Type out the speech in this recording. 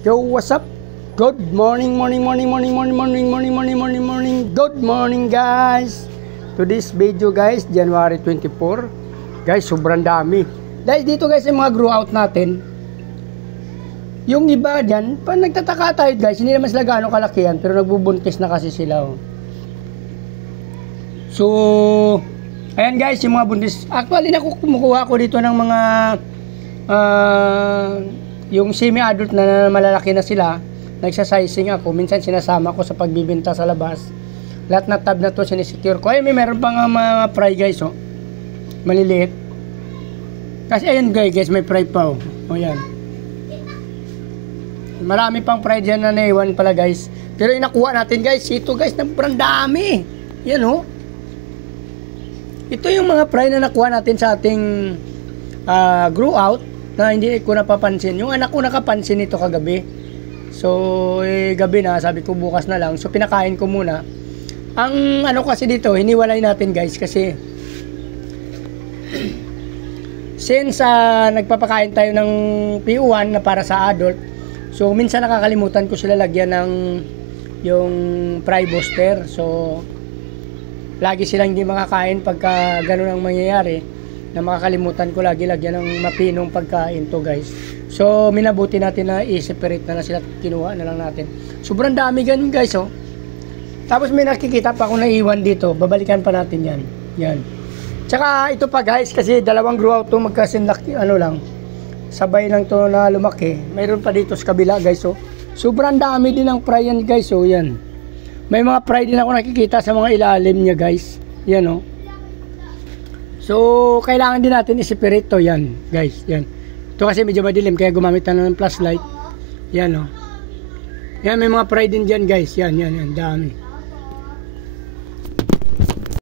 Yo, what's up? Good morning, morning, good morning guys. To this video guys, January 24. Guys, sobrang dami. Guys, dito guys yung mga grow out natin. Yung iba dyan, pa nagtataka tayo guys, hindi naman sila gaano kalakihan, pero nagbubuntis na kasi sila. Oh. So, ayan guys, yung mga buntis. Actually, kumukuha ko dito ng mga yung semi-adult na malalaki na sila. Nagsasizing ako. Minsan sinasama ko sa pagbibenta sa labas. Lahat na tab na to sinisecure ko. Ay, meron pa nga mga fry guys, oh. Maliliit. Kasi ayan guys, may fry pa, oh. O yan. Marami pang fry dyan na naiwan pala guys. Pero inakuha natin guys, ito guys, sobrang dami. Yan, oh. Ito yung mga fry na nakuha natin sa ating grow out na hindi ko napapansin. Yung anak ko nakapansin ito kagabi. So, gabi na, sabi ko bukas na lang. So, pinakain ko muna. Ang ano kasi dito, hiniwalay natin guys kasi since nagpapakain tayo ng PO1 na para sa adult, so minsan nakakalimutan ko sila lagyan ng yung fry booster. So, lagi silang hindi makakain pagka ganun ang mangyayari, na makakalimutan ko lagi lagyan ng mapinong pagkain to guys. So minabuti natin na i-separate na sila, kinuha na lang natin. Sobrang dami ganun guys, oh. Tapos may nakikita pa akong naiwan dito, babalikan pa natin yan. Yan. Tsaka ito pa guys, kasi dalawang grow out to magkasinlaki, ano lang, sabay lang to na lumaki. Mayroon pa dito sa kabila guys, oh. Sobrang dami din ng fry yan guys, oh. Yan. May mga fry din ako nakikita sa mga ilalim niya guys. Yan, oh. So, kailangan din natin i-separate to. Yan, guys. Yan. Ito kasi medyo madilim, kaya gumamit na ng flashlight. Yan, oh. Yan, may mga fry din dyan, guys. Yan, yan, yan. Dami.